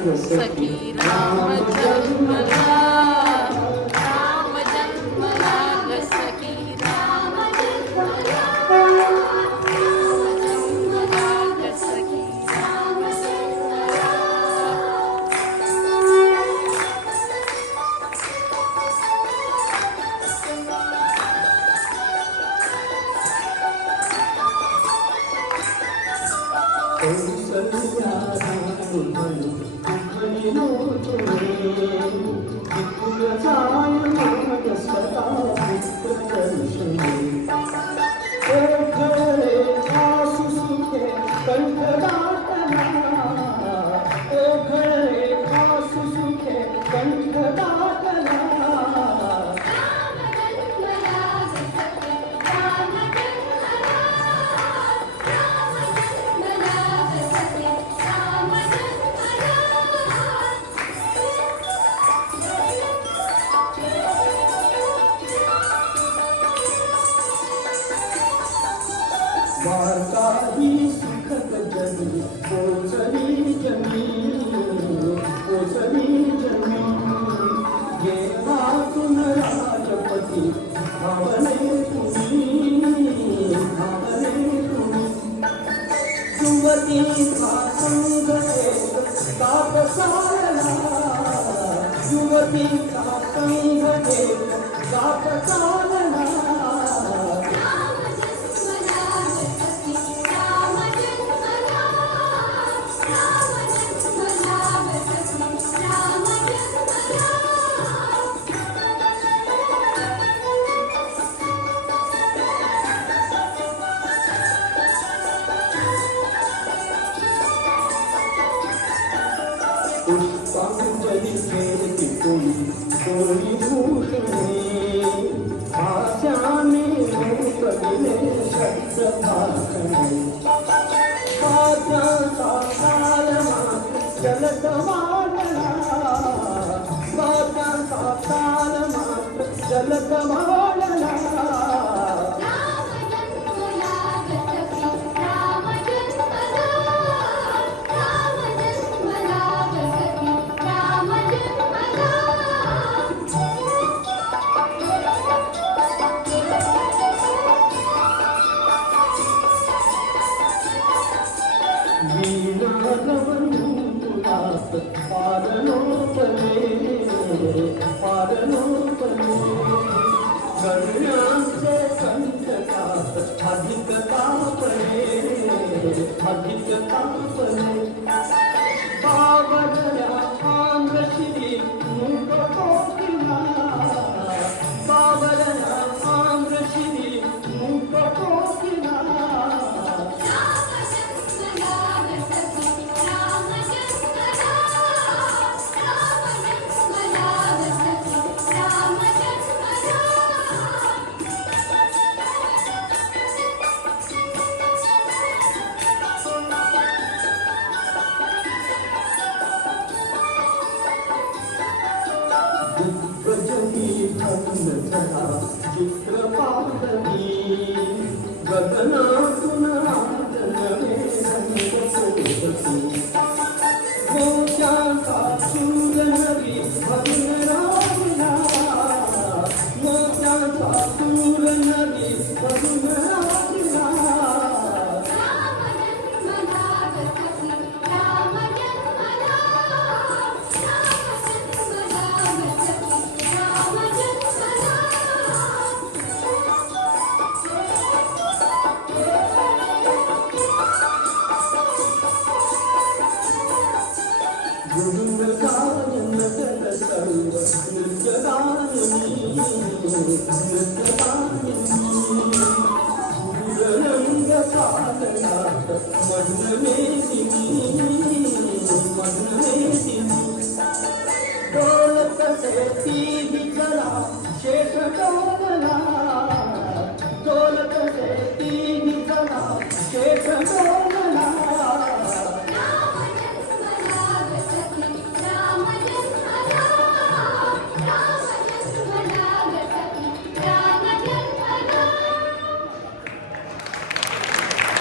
सखी राम जन्मला, राम जन्मला ग सखी राम जन्मला, राम जन्मला ग सखी राम जन्मला. वार्ताही सुखद जनी पोचली जमी, पोचली जमी. येणातून राजपती धावले तुम्ही, धावले तुम्ही. युवतीचा संग एक ताप चालला, युवतीचा संग एक ताप चालला. पुष्पांजली फेरती कोणी कोणी भूषणे, आशाने मोकळले शब्द भाषणे. वाद्यांचा तालमात जलद वाढला, वाद्यांचा तालमात जलद वाढला. गण्यांचे कंटकात अधिक तापले, अधिक तापले. बावरल्या आंध्रशिरी मुंग कोकिला, बावरल्या आंध्रशिरी मुंग कोकिला. गजनी धनधरा चित्रपाटली, गगनातून आदलवे रंगसोबती. मोत्यांचा सूर नवी भरून राहिला, मोत्यांचा सूर नवी भरून राहिला. गुरुगायन जल सर्व नृत्यगायनी, नृत्यगायनी. गुरुरंग साधनात मग्न मेदिनी, मग्न मेदिनी. डोलत से